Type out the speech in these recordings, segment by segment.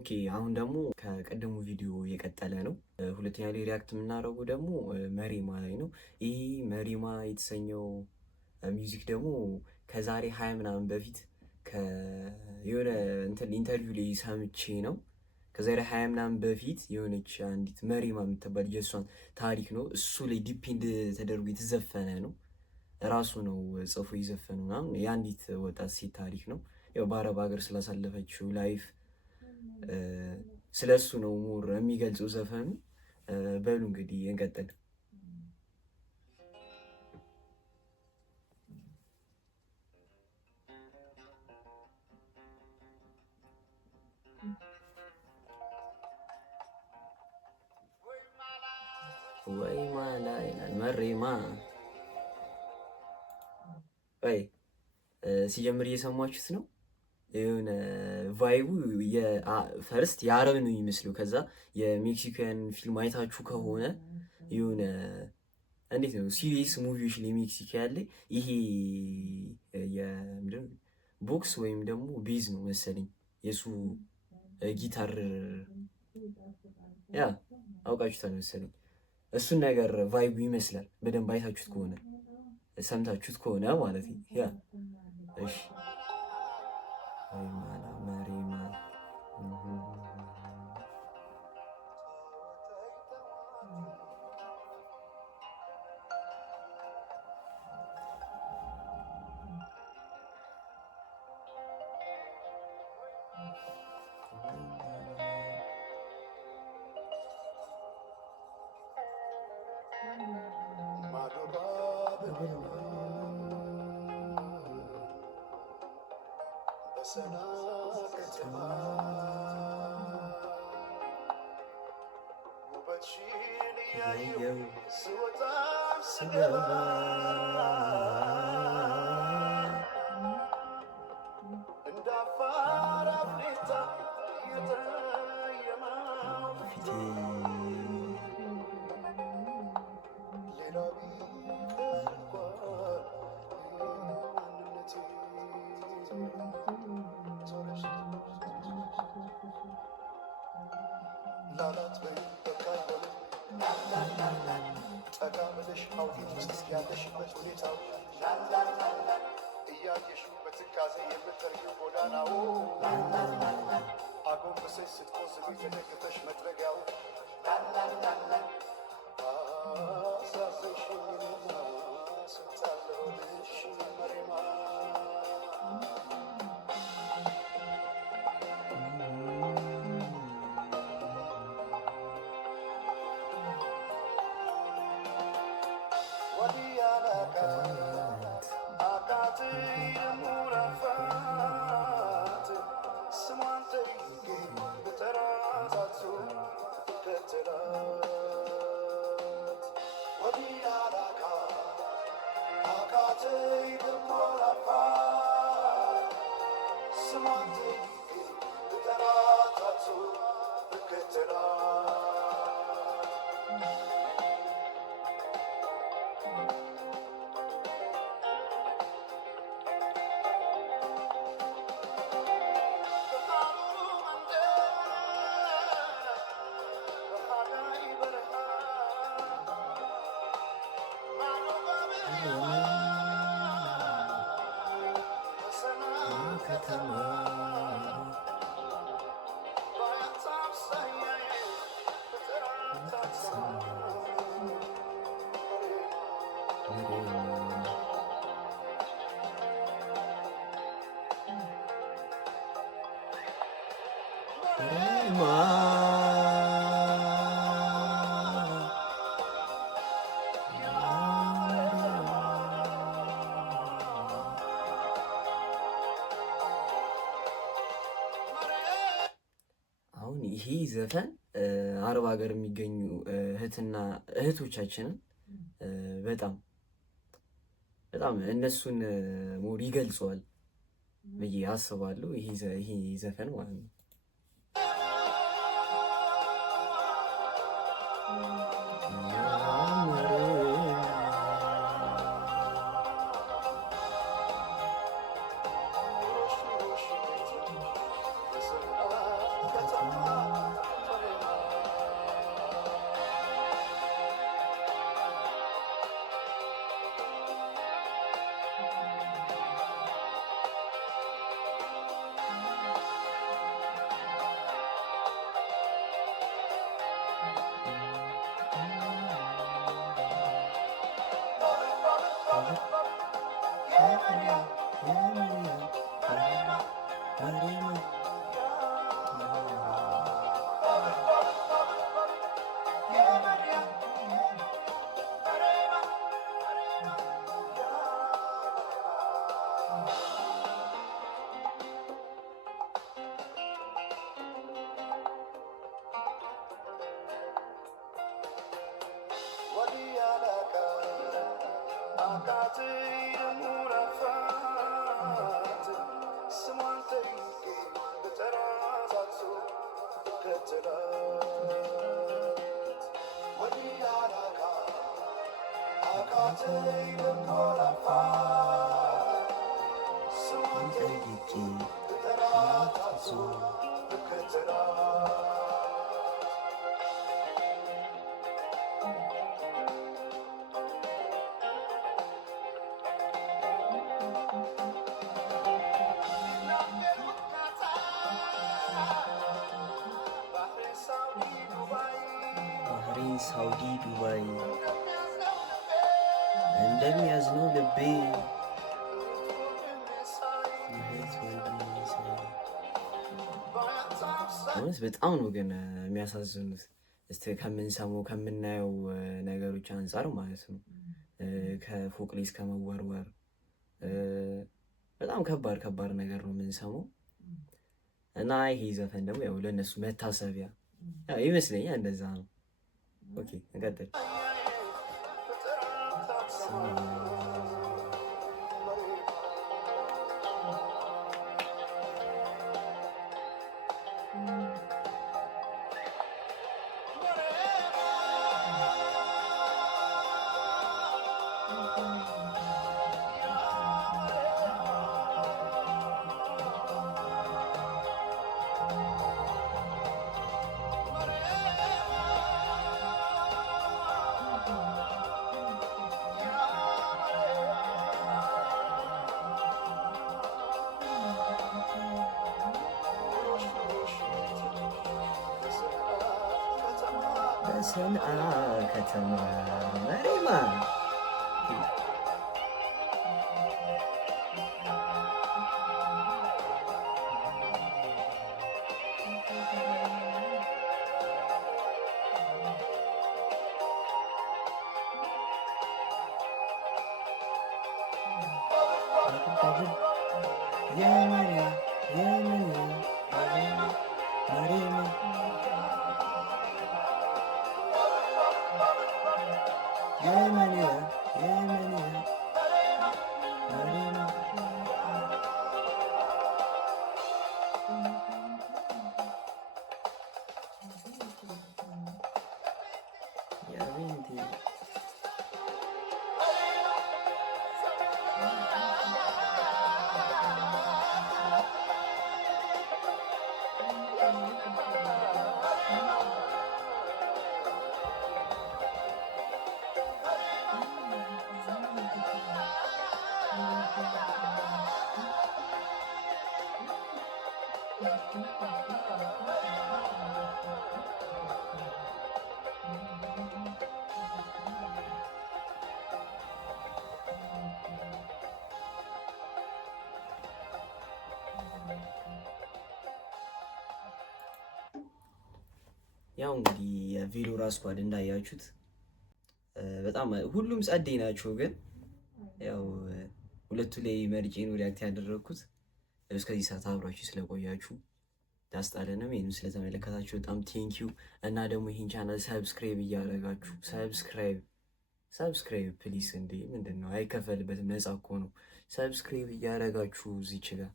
ኦኬ አሁን ደግሞ ከቀደሙ ቪዲዮ የቀጠለ ነው። ሁለተኛ ላይ ሪያክት የምናደርገው ደግሞ መሪማ ላይ ነው። ይህ መሪማ የተሰኘው ሚውዚክ ደግሞ ከዛሬ 20 ምናምን በፊት የሆነ እንትን ኢንተርቪው ላይ ሰምቼ ነው። ከዛሬ 20 ምናምን በፊት የሆነች አንዲት መሪማ የምትባል የእሷን ታሪክ ነው እሱ ላይ ዲፔንድ ተደርጎ የተዘፈነ ነው። ራሱ ነው ጽፎ የዘፈኑ ምናምን የአንዲት ወጣት ሴት ታሪክ ነው። ያው በአረብ ሀገር ስላሳለፈችው ላይፍ ስለሱ ነው ሞር የሚገልጸው ዘፈኑ። በሉ እንግዲህ እንቀጥል። ወይ ማላ ይላል መሬማ። ወይ ሲጀምር እየሰማችሁት ነው። የሆነ ቫይቡ ፈርስት የአረብ ነው የሚመስለው። ከዛ የሜክሲካን ፊልም አይታችሁ ከሆነ የሆነ እንዴት ነው ሲሪየስ ሙቪዎች ላይ ሜክሲካ ያለ ይሄ የምንድን ቦክስ ወይም ደግሞ ቤዝ ነው መሰለኝ የሱ ጊታር ያ አውቃችሁታል መሰለኝ። እሱን ነገር ቫይቡ ይመስላል። በደንብ አይታችሁት ከሆነ ሰምታችሁት ከሆነ ማለት ያ እሺ መሪማ በሰና ከተማ ውበትሽን እያየሁ ስወጣ ስገባ እንደ አፋር አፍሪታ የተየማው ፊቴ ሌላ ቢቀር እንኳን ማንነቴ ላላት በይ በቃ ጠጋ ብለሽ አውፊት ውስጥ ያለሽበት ሁኔታው እያየሽው በትካዜ የምትጠርጊው ጎዳናው አጎንብሰሽ ስትቆዝቢ ተደግፈሽ መጥረጊያው አሳዘንሽኝና ስታለሁልሽ መሪማ አሁን ይሄ ዘፈን አረብ ሀገር የሚገኙ እህቶቻችንን በጣም እነሱን ሞር ይገልጸዋል ብዬ አስባለሁ። ይሄ ዘፈን ማለት ነው። ባህሬን፣ ሳውዲ፣ ዱባይ እንደሚያዝነው ልቤ እውነት በጣም ነው ግን የሚያሳዝኑት። እስቲ ከምንሰማው ከምናየው ነገሮች አንጻር ማለት ነው ከፎቅ ላይ እስከ መወርወር በጣም ከባድ ከባድ ነገር ነው የምንሰማው እና ይሄ ዘፈን ደግሞ ያው ለእነሱ መታሰቢያ ይመስለኛል። እንደዛ ነው። ኦኬ እንቀጥል። በሰንዓ ከተማ መሪማ የመንያ የመንያ መሪማ የመንያ የመንያ መሪማ ያቤንቴ ያው እንግዲህ የቬሎራ ስኳድ እንዳያችሁት በጣም ሁሉም ጸዴ ናቸው። ግን ያው ሁለቱ ላይ መርጬ ነው ሪያክት ያደረግኩት። እስከዚህ ሰዓት አብራችሁ ስለቆያችሁ ዳስጣለንም ይህንም ስለተመለከታችሁ በጣም ቴንኪዩ። እና ደግሞ ይህን ቻናል ሰብስክራይብ እያደረጋችሁ ሰብስክራይብ ፕሊስ። እንዴ ምንድን ነው አይከፈልበትም፣ ነፃ እኮ ነው። ሰብስክራይብ እያደረጋችሁ እዚች ጋር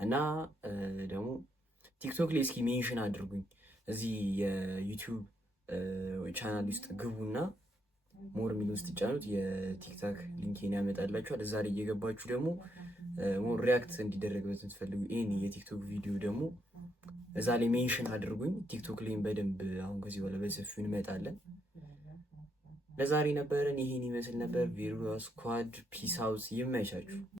እና ደግሞ ቲክቶክ ላይ እስኪ ሜንሽን አድርጉኝ። እዚህ የዩቲዩብ ቻናል ውስጥ ግቡና ሞር የሚል ውስጥ ጫኑት። የቲክታክ ሊንኬን ያመጣላችኋል። እዛ ላይ እየገባችሁ ደግሞ ሞር ሪያክት እንዲደረግበት የምትፈልጉ ይህን የቲክቶክ ቪዲዮ ደግሞ እዛ ላይ ሜንሽን አድርጉኝ። ቲክቶክ ላይም በደንብ አሁን ከዚህ በኋላ በሰፊው እንመጣለን። ለዛሬ ነበረን ይሄን ይመስል ነበር። ቬሎራ ስኳድ ፒስ አውት። ይመቻችሁ።